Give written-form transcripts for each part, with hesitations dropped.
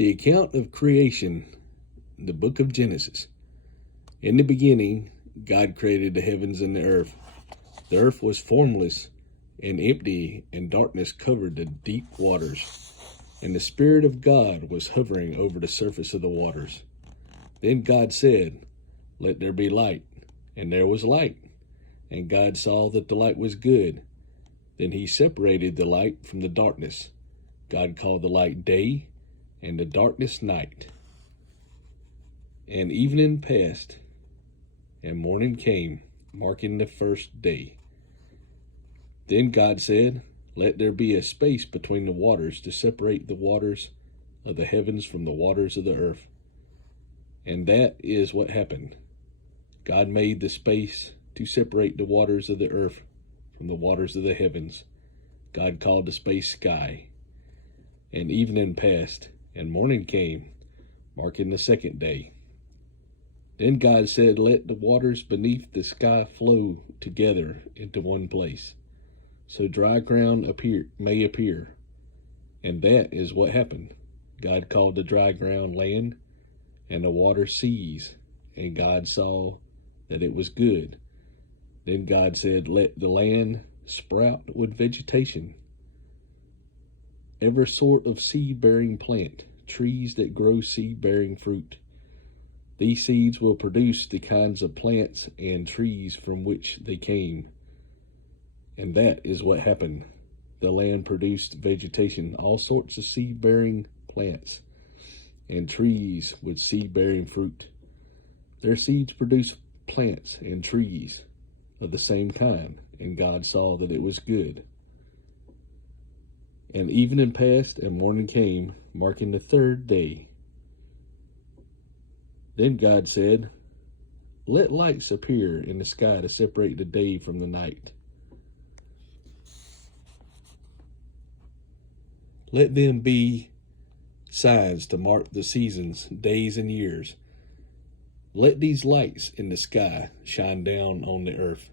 The account of creation, the book of Genesis. In the beginning, God created the heavens and the earth. The earth was formless and empty, and darkness covered the deep waters. And the Spirit of God was hovering over the surface of the waters. Then God said, "Let there be light." And there was light. And God saw that the light was good. Then he separated the light from the darkness. God called the light day, and the darkness night. And evening passed, and morning came, marking the first day. Then God said, "Let there be a space between the waters to separate the waters of the heavens from the waters of the earth." And that is what happened. God made the space to separate the waters of the earth from the waters of the heavens. God called the space sky. And evening passed, and morning came, marking the second day. Then God said, "Let the waters beneath the sky flow together into one place, so dry ground may appear." And that is what happened. God called the dry ground land, and the water seas, and God saw that it was good. Then God said, "Let the land sprout with vegetation, every sort of seed-bearing plant, trees that grow seed-bearing fruit. These seeds will produce the kinds of plants and trees from which they came." And that is what happened. The land produced vegetation, all sorts of seed-bearing plants, and trees with seed-bearing fruit. Their seeds produce plants and trees of the same kind, and God saw that it was good. And evening passed, and morning came, marking the third day. Then God said, "Let lights appear in the sky to separate the day from the night. Let them be signs to mark the seasons, days, and years. Let these lights in the sky shine down on the earth."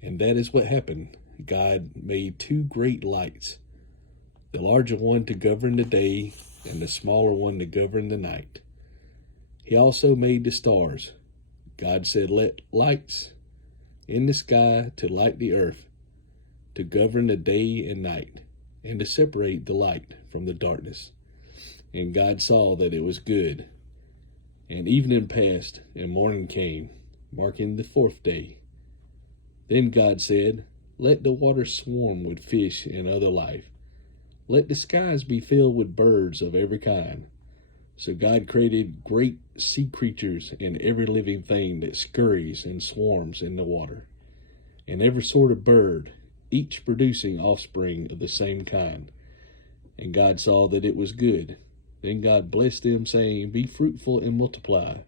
And that is what happened. God made two great lights, the larger one to govern the day, and the smaller one to govern the night. He also made the stars. God said, "Let lights in the sky to light the earth, to govern the day and night, and to separate the light from the darkness." And God saw that it was good. And evening passed, and morning came, marking the fourth day. Then God said, "Let the waters swarm with fish and other life. Let the skies be filled with birds of every kind." So God created great sea creatures and every living thing that scurries and swarms in the water, and every sort of bird, each producing offspring of the same kind. And God saw that it was good. Then God blessed them, saying, "Be fruitful and multiply.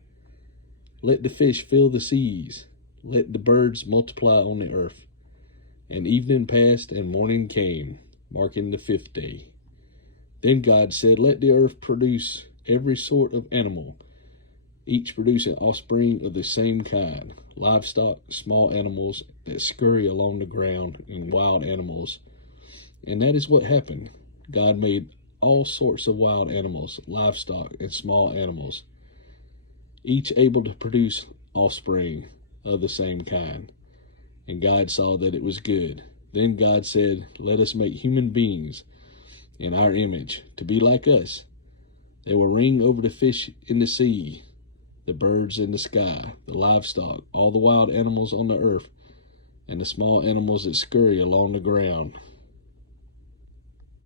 Let the fish fill the seas. Let the birds multiply on the earth." And evening passed, and morning came, marking the fifth day. Then God said, "Let the earth produce every sort of animal, each producing offspring of the same kind, livestock, small animals that scurry along the ground, and wild animals." And that is what happened. God made all sorts of wild animals, livestock, and small animals, each able to produce offspring of the same kind. And God saw that it was good. Then God said, "Let us make human beings in our image, to be like us. They will reign over the fish in the sea, the birds in the sky, the livestock, all the wild animals on the earth, and the small animals that scurry along the ground."